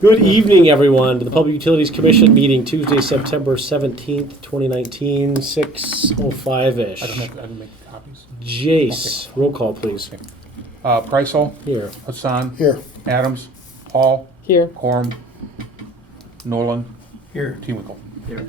Good evening, everyone, to the Public Utilities Commission meeting Tuesday, September 17th, 2019, 6:05-ish. I didn't make copies. Jace, roll call, please. Preisel, Here. Hudson, Here. Adams, Hall, Here. Quorum, Nolan, Here. Tewinkle. Here.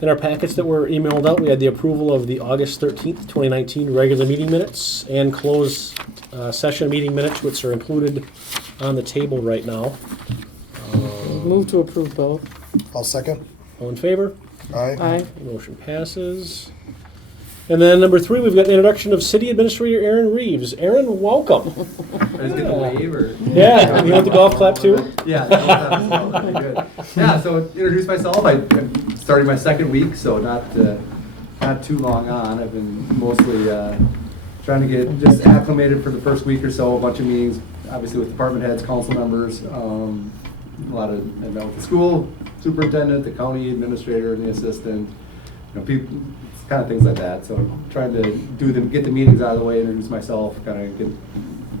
In our packets that were emailed out, we had the approval of the August 13th, 2019 regular meeting minutes and closed session meeting minutes, which are included on the table right now. Move to approve both. I'll second. All in favor? Aye. Aye. Motion passes. And then number 3, we've got the introduction of City Administrator Aaron Reeves. Aaron, welcome. I just get the wave or? Yeah, you want the golf clap too? Yeah, golf clap as well, that'd be good. Yeah, so introduce myself. I'm starting my second week, so not too long on. I've been mostly trying to get just acclimated for the first week or so. A bunch of meetings, obviously with department heads, council members. I met with the school superintendent, the county administrator, and the assistant. You know, people. Kind of things like that. So trying to get the meetings out of the way, introduce myself, kind of get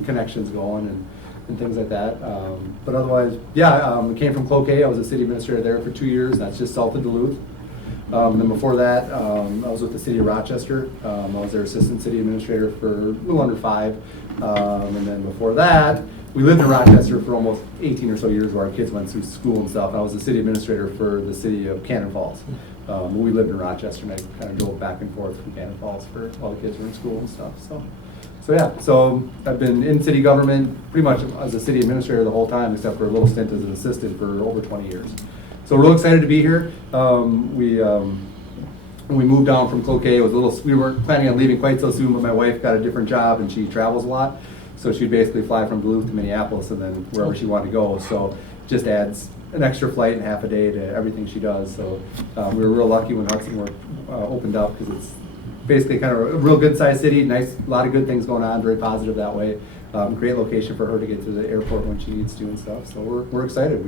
connections going and things like that. But otherwise, yeah, I came from Cloquet. I was a city administrator there for 2 years. That's just south of Duluth. Then before that, I was with the city of Rochester. I was their assistant city administrator for a little under 5. And then before that, we lived in Rochester for almost 18 or so years where our kids went through school and stuff. I was the city administrator for the city of Cannon Falls. We lived in Rochester, and I kind of drove back and forth from Cannon Falls for while the kids were in school and stuff. So yeah. So I've been in city government pretty much as a city administrator the whole time, except for a little stint as an assistant for over 20 years. So we're real excited to be here. When we moved down from Cloquet, we weren't planning on leaving quite so soon, but my wife got a different job and she travels a lot. So she'd basically fly from Duluth to Minneapolis and then wherever she wanted to go. So just adds an extra flight and half a day to everything she does. So we were real lucky when Hudson opened up because it's basically kind of a real good sized city, nice, a lot of good things going on, very positive that way. Great location for her to get to the airport when she needs to and stuff. So we're excited.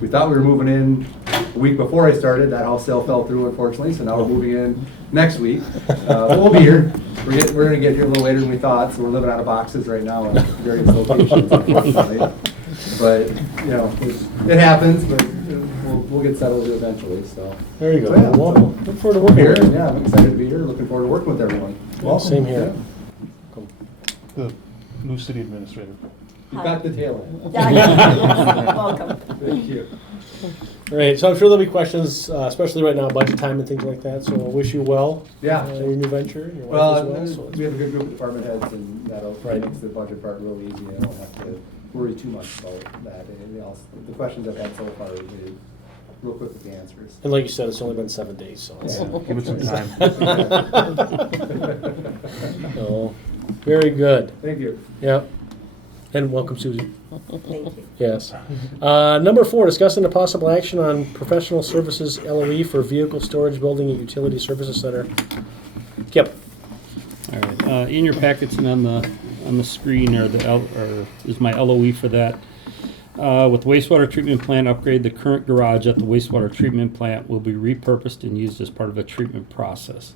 We thought we were moving in a week before I started. That house sale fell through, unfortunately. So now we're moving in next week. But we'll be here. We're going to get here a little later than we thought. So we're living out of boxes right now in various locations, unfortunately. But you know, it happens. But we'll get settled eventually. So There you go. So, yeah, Welcome. Look forward to working here. here. Yeah, I'm excited to be here. Looking forward to working with everyone. Well, same here. The new city administrator. You got the tail end. Welcome. Thank you. All right, so I'm sure there'll be questions, especially right now, budget time and things like that. So I wish you well. Yeah. Your new venture, and your wife Well, as well. So it's we have a good group of department heads, and that'll Right. makes the budget part real easy. I don't have to worry too much about that. Anything else? The questions I've had so far, we real quick with the answers. And like you said, it's only been 7 days, so it's Give it some time. so, very good. Thank you. Yep. And welcome, Susie. Thank you. Yes. Number 4, discussing the possible action on professional services LOE for vehicle storage building and utility services center. Kip. All right. In your packets and on the screen is my LOE for that. With the wastewater treatment plant upgrade, the current garage at the wastewater treatment plant will be repurposed and used as part of a treatment process.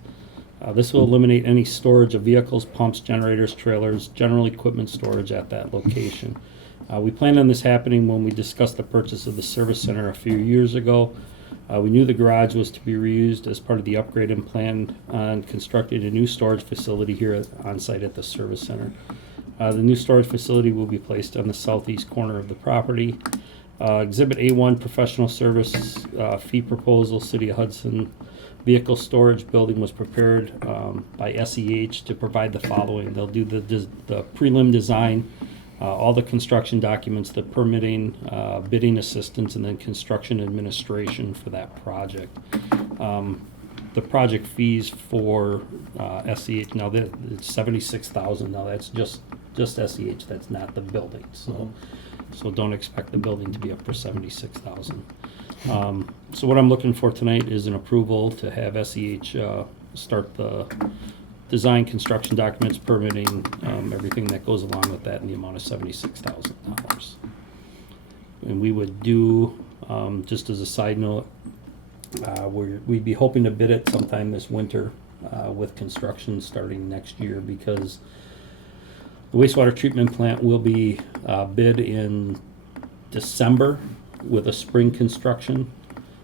This will eliminate any storage of vehicles, pumps, generators, trailers, general equipment storage at that location. We planned on this happening when we discussed the purchase of the service center a few years ago. We knew the garage was to be reused as part of the upgrade and planned on constructing a new storage facility here on site at the service center. The new storage facility will be placed on the southeast corner of the property. Exhibit A1 professional service fee proposal, City of Hudson vehicle storage building was prepared by SEH to provide the following. They'll do the prelim design, all the construction documents, the permitting, bidding assistance, and then construction administration for that project. The project fees for SEH, now that it's $76,000. Now that's just SEH. That's not the building. So don't expect the building to be up for $76,000. So what I'm looking for tonight is an approval to have SEH start the design, construction documents, permitting, everything that goes along with that in the amount of $76,000. And we would do, just as a side note, we'd be hoping to bid it sometime this winter with construction starting next year, because the wastewater treatment plant will be bid in December with a spring construction.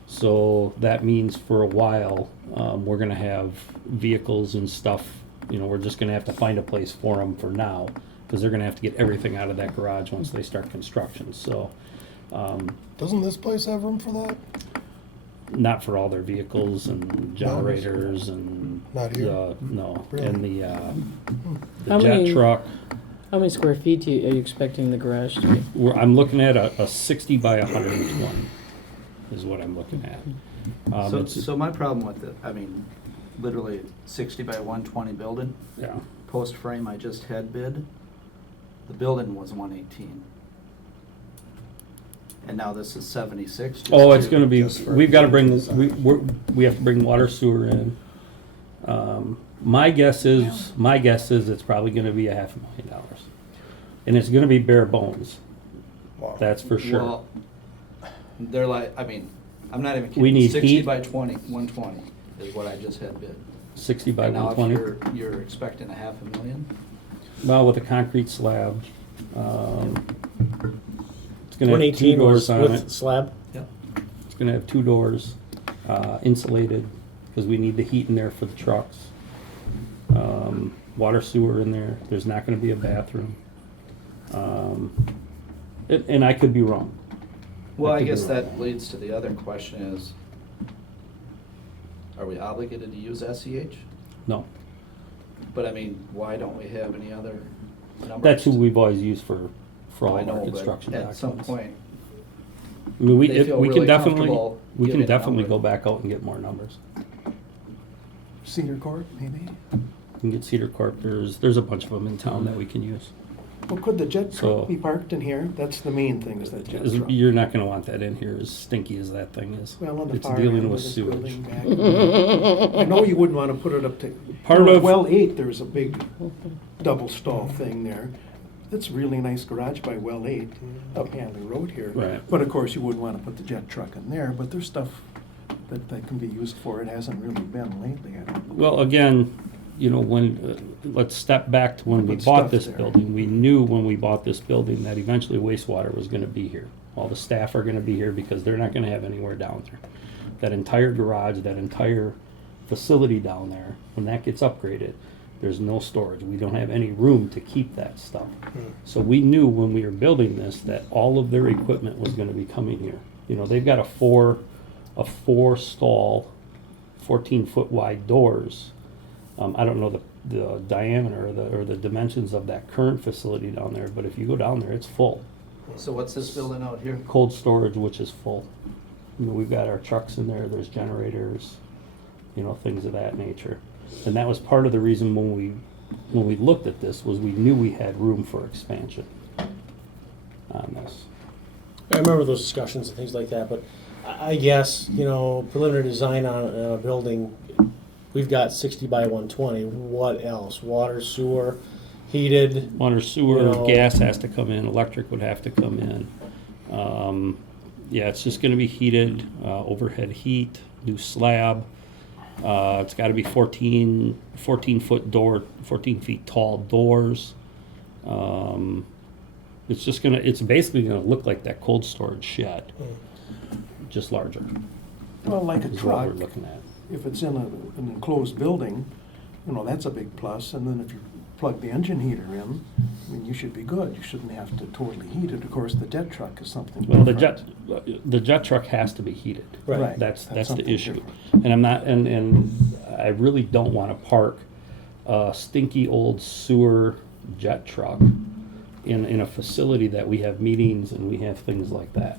So that means for a while, we're gonna have vehicles and stuff, we're just gonna have to find a place for them for now, because they're gonna have to get everything out of that garage once they start construction, so, Doesn't this place have room for that? not for all their vehicles and generators and. Not here? No, Really? and the How jet many- truck, How many square feet are you expecting the garage to be? I'm looking at a 60 by 120 is what I'm looking at. So my problem with it, I mean, literally 60 by 120 building, Yeah, post frame I just had bid, the building was 118. And now this is 76. just oh, it's to- gonna be, just for- we've gotta bring, we have to bring water sewer in. My guess is it's probably gonna be $500,000. And it's gonna be bare bones, Wow. that's for sure. Well, they're like, I mean, I'm not even We kidding. need 60 heat. by 120 is what I just had bid. 60 by And now if 120. you're expecting $500,000, Well, with a concrete slab, it's gonna have 118 2 doors was on with it. slab. It's gonna have 2 doors, insulated, because we need the heat in there for the trucks. Water sewer in there, there's not gonna be a bathroom. And I could be wrong. well, I could be guess wrong. that leads to the other question is, are we obligated to use SEH? No, But I mean, why don't we have any other numbers? that's who we've always used for all I of our know, construction but at some documents. point, I mean, they feel we can really definitely, comfortable we can giving a definitely number. go back out and get more numbers. Cedar Court, maybe? We can get Cedar Corp, there's a bunch of them in town that we can use. Well, could the jet So- truck be parked in here? That's the main thing, is that jet Is- truck. You're not gonna want that in here, as stinky as that thing is. Well, on the It's far dealing end of with this sewage. building back. I know you wouldn't wanna put it up to. Part you know, of- Well 8, there's a big double stall thing there. It's a really nice garage by Well 8, up Hanley Road here. Right. But of course, you wouldn't wanna put the jet truck in there, but there's stuff that can be used for. It hasn't really been lately, I don't believe. Well, again, let's step back to when we Put bought stuff this there. building. We knew when we bought this building that eventually wastewater was gonna be here. All the staff are gonna be here because they're not gonna have anywhere down there. That entire garage, that entire facility down there, when that gets upgraded, there's no storage. We don't have any room to keep that stuff. So we knew when we were building this that all of their equipment was gonna be coming here. They've got a four stall, 14-foot wide doors. I don't know the diameter or the dimensions of that current facility down there, but if you go down there, it's full. so what's this building out here? Cold storage, which is full. We've got our trucks in there, there's generators, things of that nature. And that was part of the reason when we looked at this, was we knew we had room for expansion on this. I remember those discussions and things like that, but I guess, preliminary design on a building, we've got 60 by 120. What else? Water, sewer, heated. Water, sewer, You know- gas has to come in, electric would have to come in. Yeah, it's just gonna be heated, overhead heat, new slab. It's gotta be 14 foot door, 14 feet tall doors. It's basically gonna look like that cold storage shed, just larger, Well, like a is what we're truck, looking at. if it's in an enclosed building, that's a big plus. And then if you plug the engine heater in, I mean, you should be good. You shouldn't have to totally heat it. Of course, the jet truck is something Well, the different. jet truck has to be heated. Right. That's the something issue. different. And I'm not, and I really don't wanna park a stinky old sewer jet truck in a facility that we have meetings and we have things like that.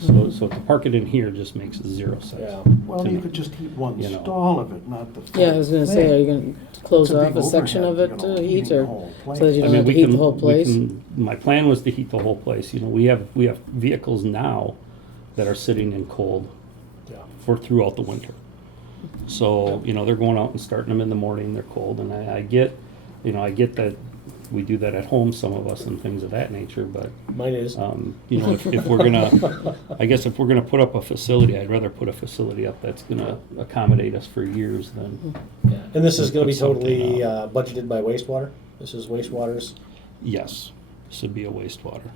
So to park it in here just makes zero sense. Yeah. Well, to you me. could just heat one You know. stall of it, not the full Yeah, I was gonna say, are you thing. gonna close It's a off big a section of overhead, it to heating heat, the or, whole so that place. you I don't mean, have to we heat can, the whole place? my plan was to heat the whole place. We have vehicles now that are sitting in cold Yeah. for throughout the winter. So, they're going out and starting them in the morning, they're cold, and I get that we do that at home, some of us, and things of that nature, but, Mine is. if we're gonna, I guess if we're gonna put up a facility, I'd rather put a facility up that's gonna accommodate us for years than, Yeah. And this is going to be Put something totally up. budgeted by wastewater? This is wastewater's? yes, this would be a wastewater.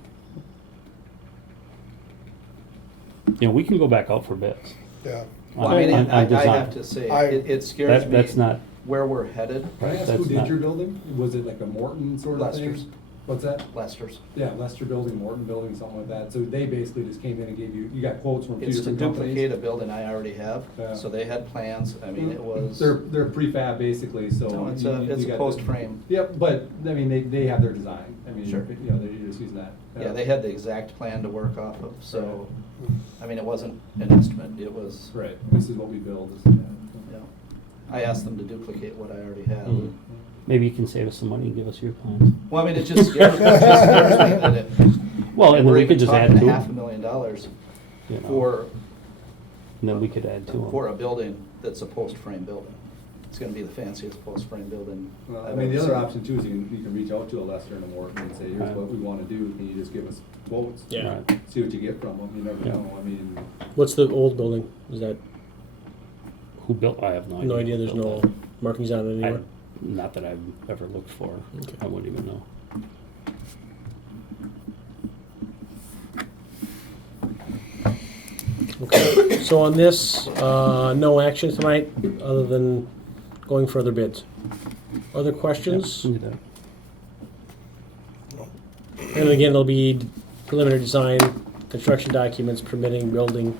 You know, we can go back out for bids. Yeah. Well, I mean, on I design. have to say, I- it scares me That's not, where we're headed. Can I ask That's who did not- your building? Was it like a Morton sort of thing? Lester's. What's that? Lester's. Yeah, Lester Building, Morton Building, something like that. So they basically just came in and gave you got quotes from two It's to different duplicate companies. a building I already have, Yeah. so they had plans, I mean, it was. They're prefab basically, so. No, it's you- a, you it's a got post the- frame. Yep, but, I mean, they have their design. I mean, Sure. you know, they're just using that. Yeah, they had the exact plan to work off of, so, I mean, it wasn't an estimate, it was, Right, this is what we build. This is that. you know, I asked them to duplicate what I already had. Mhm. maybe you can save us some money and give us your plans. Well, I mean, it just scares me that it. Well, and then we're we could even just add talking to $500,000 You know, for, and then we could add to them. for a building that's a post-frame building. It's gonna be the fanciest post-frame building. Well, I I've mean, the ever other seen. option too is you can reach out to a Lester and a Morton and say, here's Right. what we wanna do, can you just give us quotes? Yeah. Right. See what you get from them, you never Yeah. know, I mean, What's the old building? Is that, Who built, I have no idea. no idea, there's who no built that. markings on it anywhere? Not that I've ever looked for. Okay. I wouldn't even know. Okay, so on this, no action tonight, other than going further bids. Other questions? Yeah, we can do that. And again, there'll be preliminary design, construction documents, permitting, building,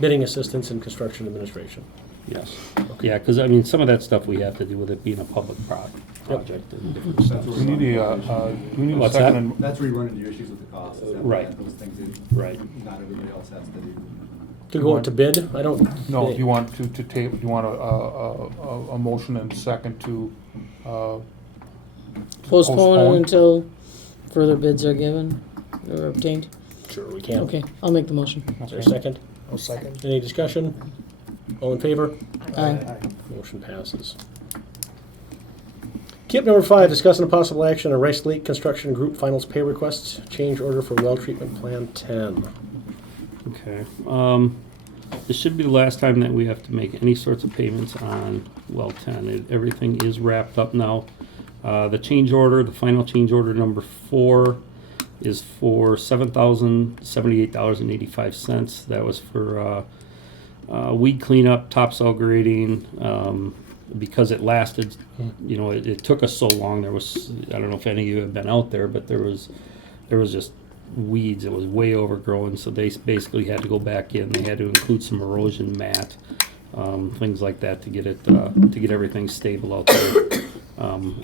bidding assistance, and construction administration. Yes. Yeah, because I mean, some of that stuff we have to do with it being a public project and different stuff. Do we need a What's second? that? and- that's where you run into your issues with the costs. is that Right. Those things that Right. not everybody else has to do. To go out to bid, I don't. No, you want to tape, you want a motion and second to, Postpone Postpone? it until further bids are given or obtained? Sure, we can. Okay, I'll make the motion. Is there a second? I'll second. Any discussion? All in favor? Aye. Motion passes. Kip number 5, discussing a possible action on Rice Lake Construction Group Finals Pay Request, change order for well treatment plan 10. Okay. This should be the last time that we have to make any sorts of payments on well 10. Everything is wrapped up now. The change order, the final change order number 4 is for $7,078.85. That was for weed cleanup, topsoil grading, because it lasted, you know, it took us so long. There was, I don't know if any of you have been out there, but there was just weeds. It was way overgrown, so they basically had to go back in. They had to include some erosion mat, things like that to get it to get everything stable out there.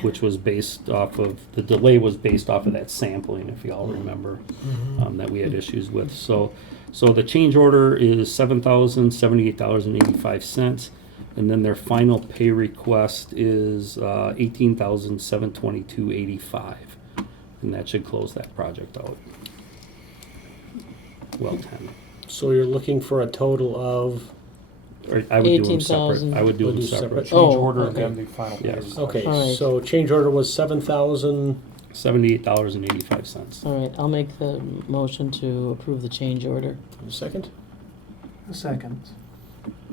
Which was based off of, the delay was based off of that sampling, if you all remember, that we had issues with. So the change order is $7,078.85, and then their final pay request is $18,722.85, and that should close that project out. Well 10. So you're looking for a total of, Or I would do them separate. 18,000. I would do We'll them do separate. separate. change Oh, order okay. and then the final pay Yes. request. okay, All right. so change order was 7,000, $78.85. All right, I'll make the motion to approve the change order. second? A second.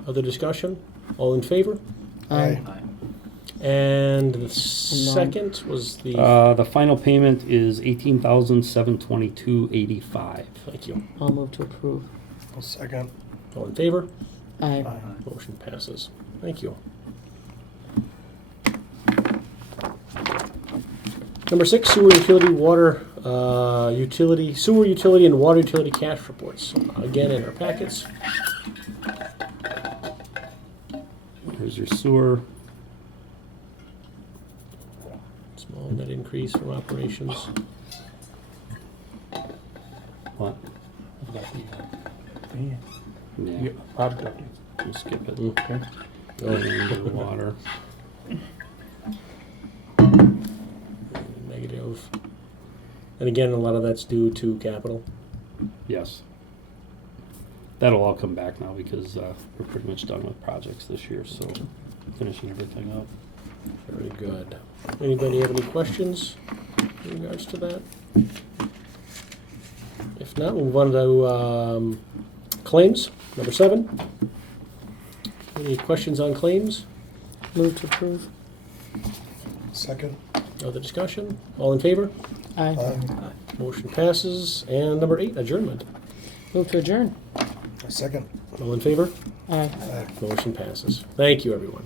Other discussion? All in favor? Aye. And the second was the, The final payment is $18,722.85. thank you. I'll move to approve. I'll second. All in favor? Aye. Motion passes. Thank you. Number 6, sewer utility, water utility, sewer utility and water utility cash reports. Again, in our packets. Here's your sewer. Small net increase from operations. What? I've got the, Yeah, yeah, project updates. we'll skip it. Okay. And the water. Negative. And again, a lot of that's due to capital. Yes. That'll all come back now because we're pretty much done with projects this year, so finishing everything up. Very good. Anybody have any questions in regards to that? If not, we'll move on to claims, number 7. Any questions on claims? Move to approve. Second. Other discussion? All in favor? Aye. Aye. Motion passes. And number 8, adjournment. Move to adjourn. Second. All in favor? Aye. Aye. Motion passes. Thank you, everyone.